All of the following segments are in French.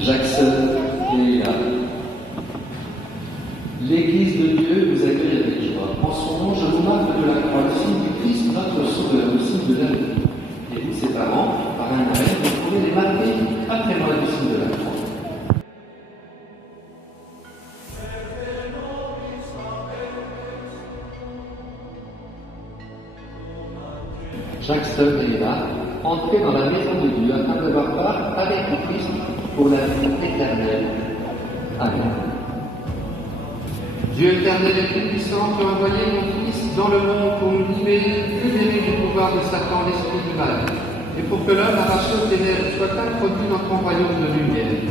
Jackson et Léa. L'Église de Dieu vous accueille avec joie. En son nom, je vous marque de la croix le signe du Christ, notre Sauveur, le signe de la vie. Et vous, ses parents, par un arrêt, vous pouvez les marquer après moi du signe de la croix. Jackson et Léa, entrez dans la maison de Dieu afin de voir part avec le Christ pour la vie éternelle. Amen. Dieu éternel et tout-puissant, tu as envoyé mon Fils dans le monde pour nous libérer du pouvoir de Satan, l'esprit du mal, et pour que l'homme arraché aux ténèbres soit introduit dans ton royaume de lumière.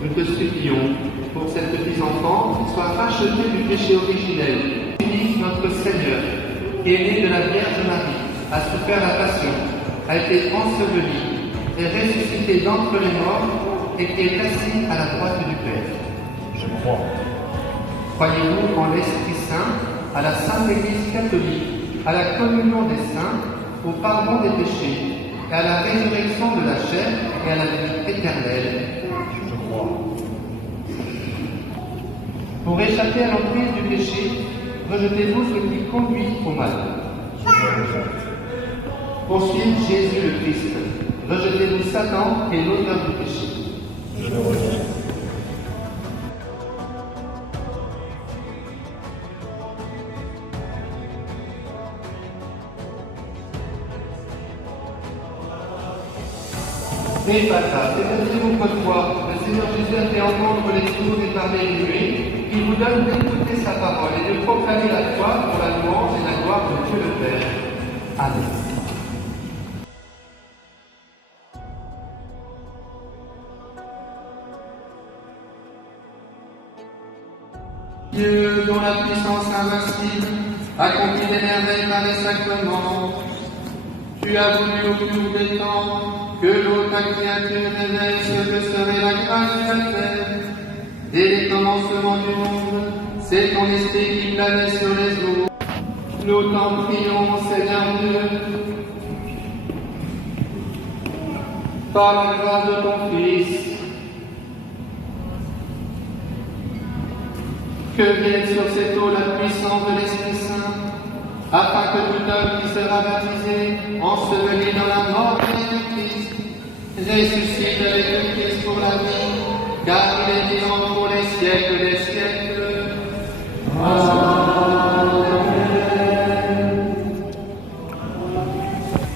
Nous te supplions pour cette petite enfant qui soit rachetée du péché originel. Jésus, notre Seigneur, qui est né de la Vierge Marie, a souffert la passion, a été enseveli, est ressuscité d'entre les morts et qui est assis à la droite du Père. Je crois. Croyez-vous en l'Esprit Saint, à la Sainte Église catholique, à la communion des saints, au pardon des péchés, et à la résurrection de la chair et à la vie éternelle? Je crois. Pour échapper à l'emprise du péché, rejetez-vous ce qui conduit au mal. Je le rejette. Pour suivre Jésus le Christ, rejetez-vous Satan qui est l'auteur du péché. Je le rejette. Mais Papa, c'est-à-dire votre foi, le Seigneur Jésus a fait entendre les sourds et parler les muets, il vous donne d'écouter sa parole et de proclamer la foi pour la louange et la gloire de Dieu le Père. Amen. Dieu, dont la puissance invincible accomplit des merveilles par les sacrements, tu as voulu au cours des temps que l'eau ta créature révèle ce que serait la grâce de la terre. Dès les commencements du monde, c'est ton esprit qui planait sur les eaux. Nous t'en prions, Seigneur Dieu, par la grâce de ton Fils, que vienne sur cette eau la puissance de l'Esprit Saint, afin que tout homme qui sera baptisé, enseveli dans la mort du Christ, ressuscite avec le Christ pour la vie, car il est vivant pour les siècles des siècles. Amen.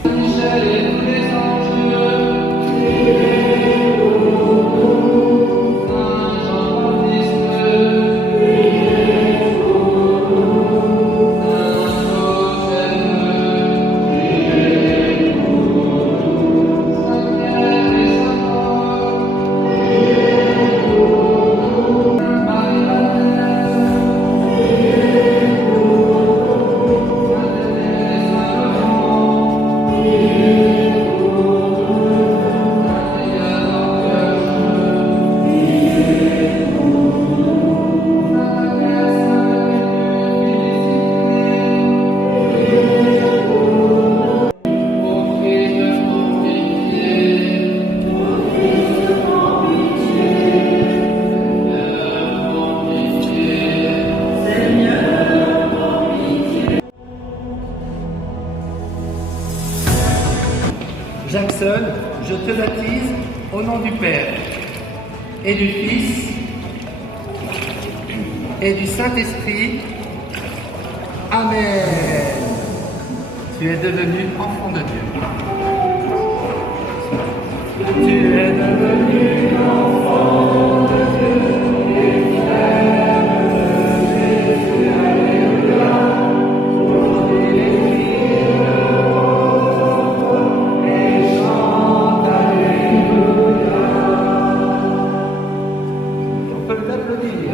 Michel et tous les anges, Jackson, je te baptise au nom du Père, et du Fils, et du Saint-Esprit. Amen. Tu es devenu enfant de Dieu. Tu es devenu enfant de Dieu, et frère de Jésus, Alléluia. Aujourd'hui les filles et chante Alléluia. On peut l'applaudir.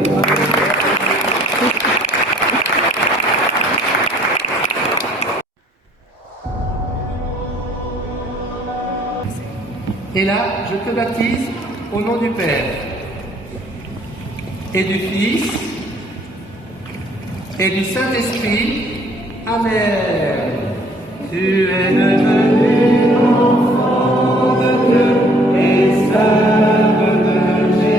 Et là, je te baptise au nom du Père, et du Fils, et du Saint-Esprit. Amen. Tu es devenu enfant de Dieu et serve de Jésus.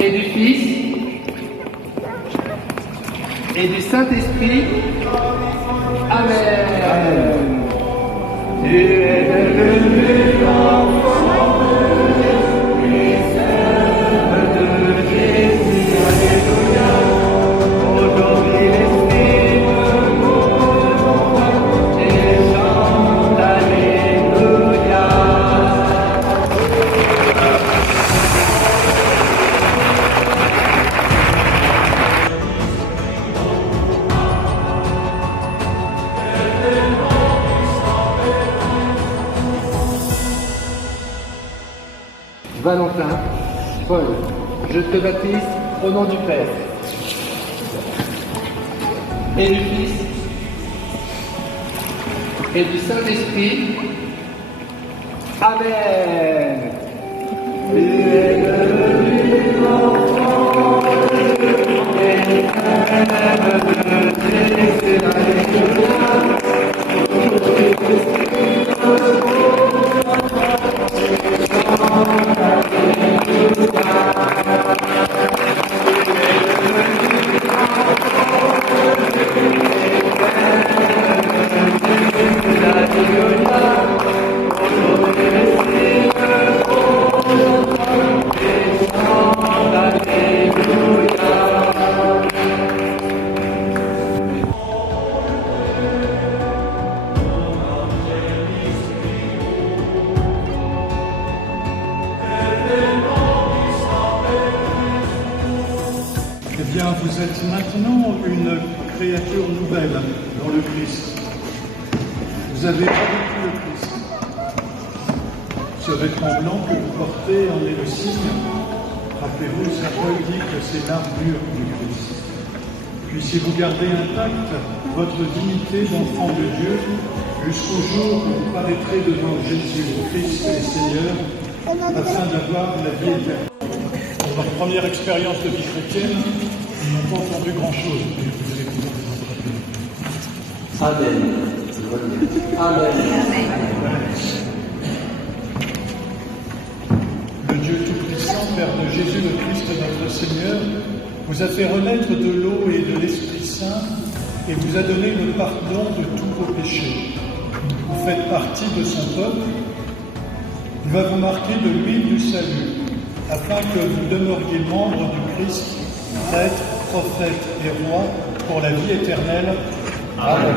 et du Fils et du Saint-Esprit. Amen. Tu es devenu l'enfant de Jésus, Alléluia. Aujourd'hui l'Esprit me montre et chante Alléluia. Valentin, Paul, je te baptise au nom du Père et du Fils et du Saint-Esprit. Amen. Tu es devenu l'enfant de Jésus, Alléluia. Eh bien, vous êtes maintenant une créature nouvelle dans le Christ. Vous avez revêtu le Christ. Ce vêtement blanc que vous portez en est le signe. Rappelez-vous, Saint Paul dit que c'est l'armure du Christ. Puis si vous gardez intacte votre dignité d'enfant de Dieu, jusqu'au jour où vous paraîtrez devant Jésus, Christ et Seigneur, afin d'avoir la vie éternelle. Dans leur première expérience de vie chrétienne, ils n'ont pas entendu grand-chose. Vous allez pouvoir vous en rappeler. Amen. Amen. Le Dieu Tout-Puissant, Père de Jésus le Christ, notre Seigneur, vous a fait renaître de l'eau et de l'Esprit Saint et vous a donné le pardon de tous vos péchés. Vous faites partie de son peuple. Il va vous marquer de l'huile du salut, afin que vous demeuriez membres du Christ, prêtre, prophète et roi pour la vie éternelle. Amen.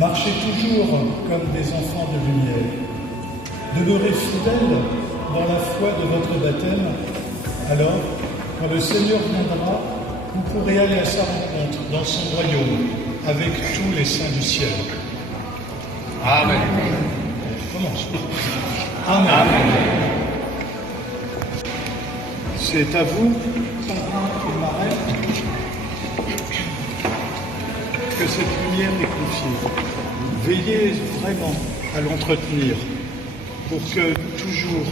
Marchez toujours comme des enfants de lumière. Demeurez fidèles dans la foi de votre baptême. Alors, quand le Seigneur viendra, vous pourrez aller à sa rencontre dans son royaume avec tous les saints du ciel. Amen. Commence. Amen. C'est à vous, parrain et marraine, que cette lumière est confiée. Veillez vraiment à l'entretenir pour que toujours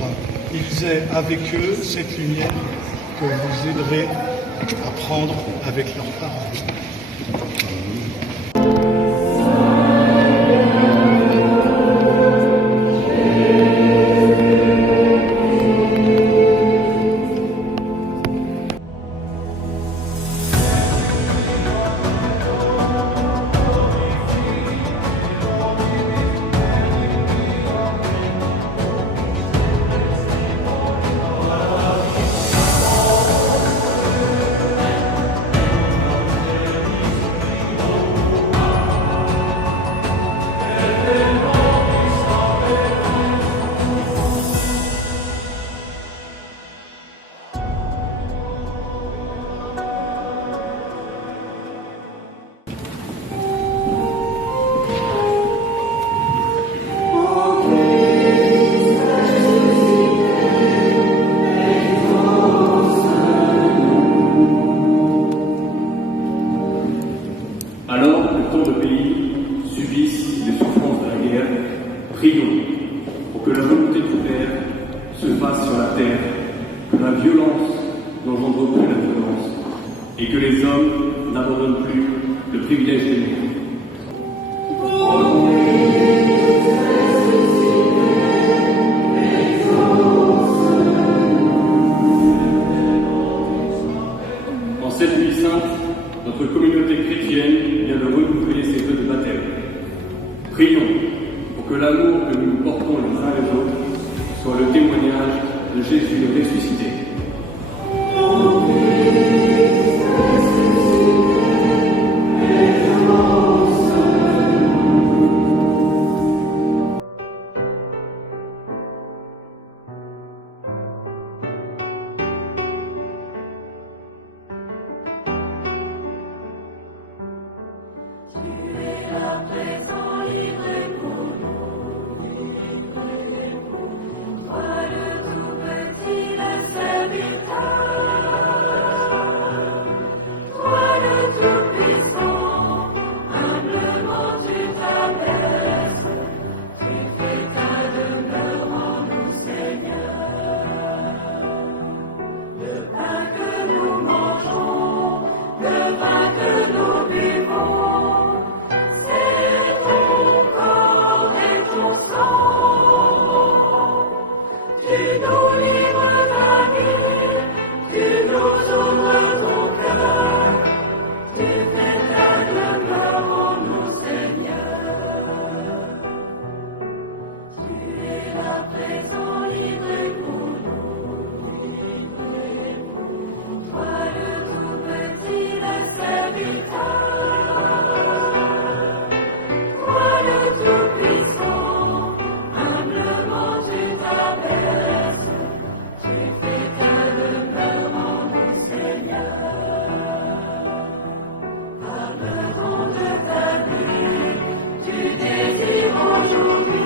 ils aient avec eux cette lumière que vous aiderez à prendre avec leurs paroles. que tant de pays subissent les souffrances de la guerre, prions pour que la volonté du Père se fasse sur la terre, que la violence n'engendre plus la violence, et que les hommes n'abandonnent plus le privilège d'aimer. En cette nuit sainte, notre communauté chrétienne vient de renouveler ses vœux de baptême. Prions pour que l'amour que nous portons les uns les autres soit le témoignage de Jésus le ressuscité. Aujourd'hui,